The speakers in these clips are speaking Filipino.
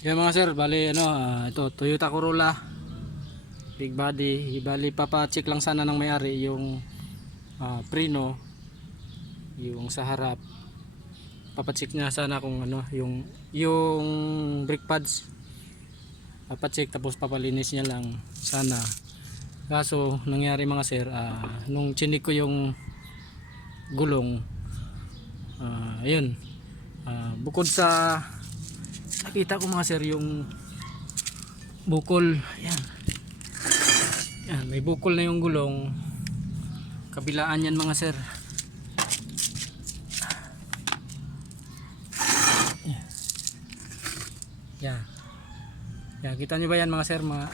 Yan mga sir, bali ano, ah, ito Toyota Corolla. Big body, bali papacheck lang sana ng may-ari yung ah, preno yung sa harap. Papacheck niya sana kung ano yung yung brake pads. Papacheck tapos papalinis niya lang sana. Kaso nangyari mga sir ah, nung chinik ko yung gulong ah, ayun. Ah, bukod sa nakita ko mga sir yung bukol. Yan yan may bukol na yung gulong. Kabilaan yan mga sir. Yan yan kita nyo ba yan mga sir? Mga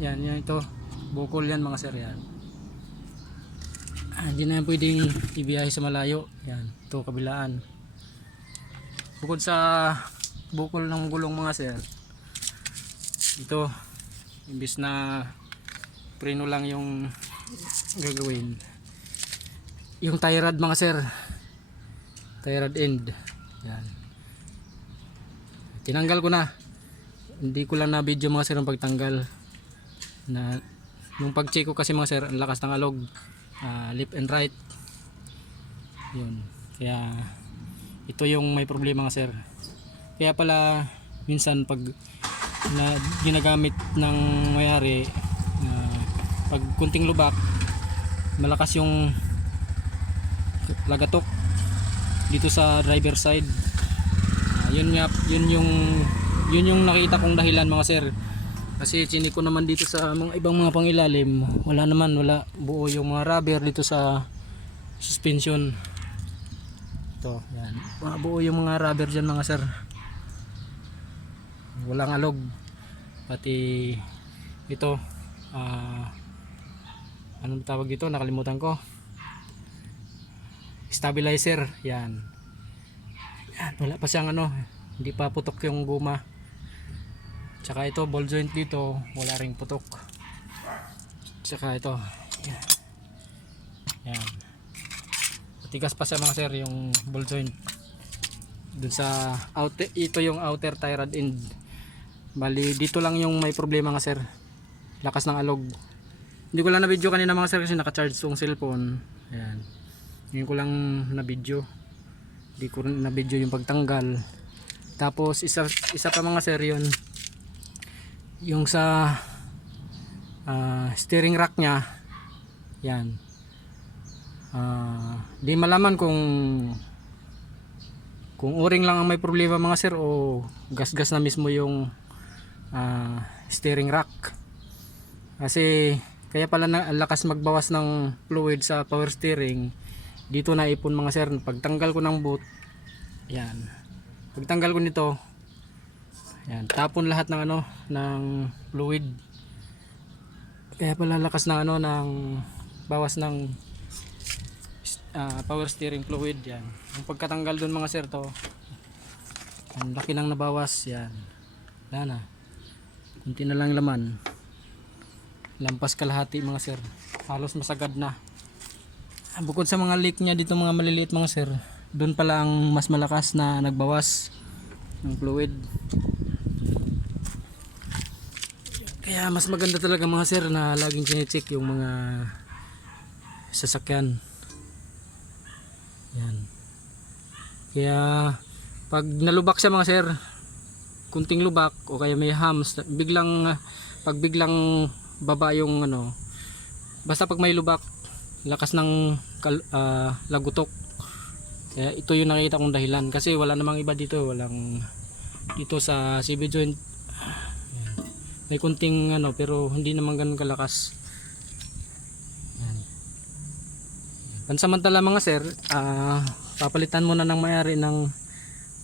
yan yan ito. Bukol yan mga sir yan ah, hindi na yan pwedeng ibiyahe sa malayo. Yan ito kabilaan. Bukod sa bukol ng gulong mga sir. Ito imbis na preno lang yung gagawin. Yung tie rod mga sir. Tie rod end. Yan. Tinanggal ko na. Hindi ko lang na video mga sir ang pagtanggal. Na yung pag check ko kasi mga sir ang lakas ng alog. Ah, left and right. Yun. Kaya ito yung may problema nga sir kaya pala minsan pag na ginagamit ng mayari na pag kunting lubak malakas yung lagatok dito sa driver side. Ah, yun nga yun yung yun yung nakita kong dahilan mga sir. Kasi chinik ko naman dito sa mga ibang mga pangilalim wala naman wala. Buo yung mga rubber dito sa suspension. Ito yan. Buo yung mga rubber dyan mga sir walang alog. Pati ito ah anong tawag dito? Nakalimutan ko. Stabilizer yan. Yan wala pa siyang ano hindi pa putok yung guma. Tsaka ito ball joint dito wala ring putok. Tsaka ito yan, yan. matigas pa siya mga sir yung ball joint. Dun sa outer, ito yung outer tie rod end bali dito lang yung may problema nga sir. Lakas ng alog. Hindi ko lang na video kanina mga sir kasi naka-charge tong cellphone. Ayan. Ngayon ko lang na video hindi ko rin na video yung pagtanggal. Tapos isa, isa pa mga sir yun. Yung sa ah, steering rack nya yan Ah, di malaman kung kung uring lang ang may problema mga sir o gas-gas na mismo yung ah, steering rack. Kasi kaya pala na, lakas magbawas ng fluid sa power steering dito na ipon mga sir. Pagtanggal ko ng boot yan. Pagtanggal ko nito yan tapon lahat ng ano ng fluid. Kaya pala lakas ng ano ng bawas ng ah, power steering fluid yan. Yung pagkatanggal dun mga sir to ang laki nang nabawas yan. Wala na kunti na lang laman. Lampas kalahati mga sir. Halos masagad na. Ah, bukod sa mga leak niya dito mga maliliit mga sir doon pala ang mas malakas na nagbawas ng fluid. Kaya mas maganda talaga mga sir na laging chinecheck yung mga sasakyan. Yan. Kaya pag nalubak siya mga sir kunting lubak o kaya may hams biglang pag biglang baba yung ano basta pag may lubak lakas ng ah, lagutok. Kaya ito yung nakita kong dahilan kasi wala namang iba dito walang dito sa CB joint. May kunting ano pero hindi naman ganun kalakas. Ayan. pansamantala mga sir ah, papalitan muna ng mayari ng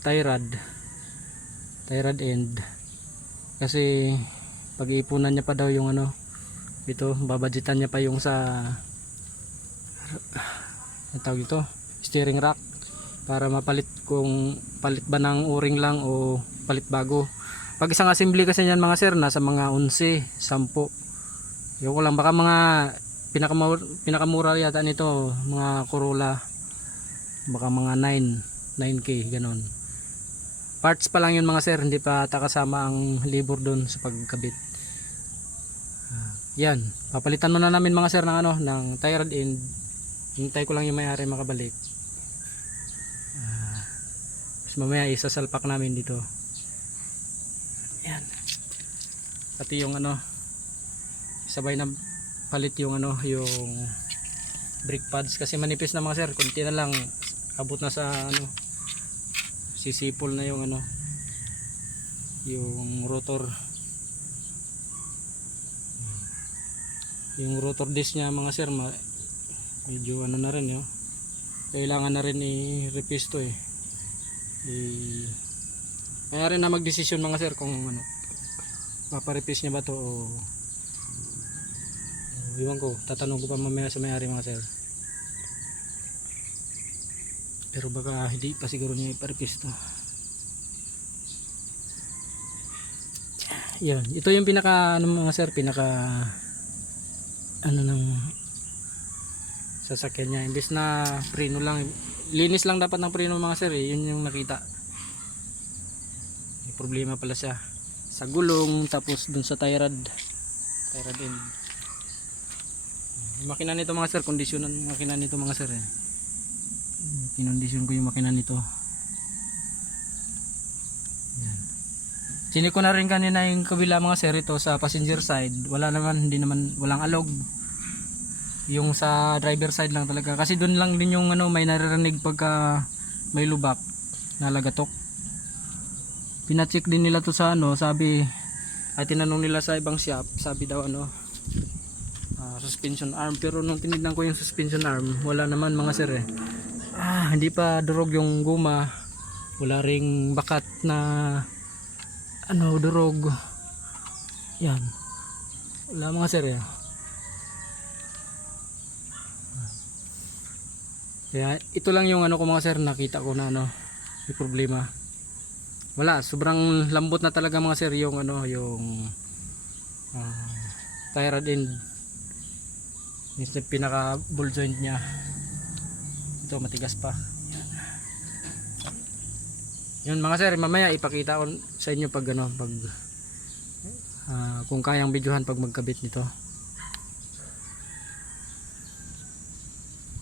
tie rod tie end. Kasi pag-iipunan niya pa daw yung ano ito babadgetan niya pa yung sa ang tawag ito steering rack para mapalit kung palit ba ng o-ring lang o palit bago. Pag isang assembly kasi yan mga sir nasa mga 11 10 yung ko lang baka mga pinakamura, pinakamura yata nito mga Corolla. Baka mga 9 9k ganon parts pa lang yun mga sir. Hindi pa ata kasama ang labor doon sa pagkabit. Ah, yan. Papalitan muna namin mga sir ng ano ng tie rod end hintay ko lang yung may-ari makabalik. Ah, tapos mamaya isasalpak namin dito. Yan. Pati yung ano sabay na palit yung ano yung brake pads. Kasi manipis na mga sir. Konti na lang. Abot na sa ano sisipol na yung ano yung rotor. Yung rotor disc niya mga sir medyo ano na rin yun kailangan na rin i-replace to eh. I kaya rin na magdesisyon mga sir kung ano maparepis niya ba to o iwan ko tatanong ko pa mamaya sa may-ari mga sir pero baka hindi pa siguro niya iparepis to yan. Ito yung pinaka ano mga sir pinaka ano ng sasakyan niya. Imbes na preno lang. Linis lang dapat ng preno mga sir eh. yun yung nakita. May problema pala siya. Sa gulong tapos dun sa tie rod tie rod end makina nito mga sir. Kondisyonan makina nito mga sir eh kinondisyon ko yung makina nito. Yan Chinik ko na rin kanina yung kabila mga sir ito sa passenger side. Wala naman hindi naman walang alog. Yung sa driver side lang talaga. Kasi doon lang din yung ano may naririnig pagka may lubak na lagatok. Pinacheck din nila to sa ano sabi ay tinanong nila sa ibang shop sabi daw ano ah, suspension arm. Pero nung tinignan ko yung suspension arm wala naman mga sir eh ah, hindi pa durog yung guma. Wala ring bakat na ano durog. Yan. Wala mga sir eh. Kaya ito lang yung ano ko mga sir nakita ko na ano may problema. Wala sobrang lambot na talaga mga sir yung ano yung uh, tie rod end yung pinaka ball joint nya ito matigas pa. Yun mga sir mamaya ipakita ko sa inyo pag ano pag ah, kung kayang videohan pag magkabit nito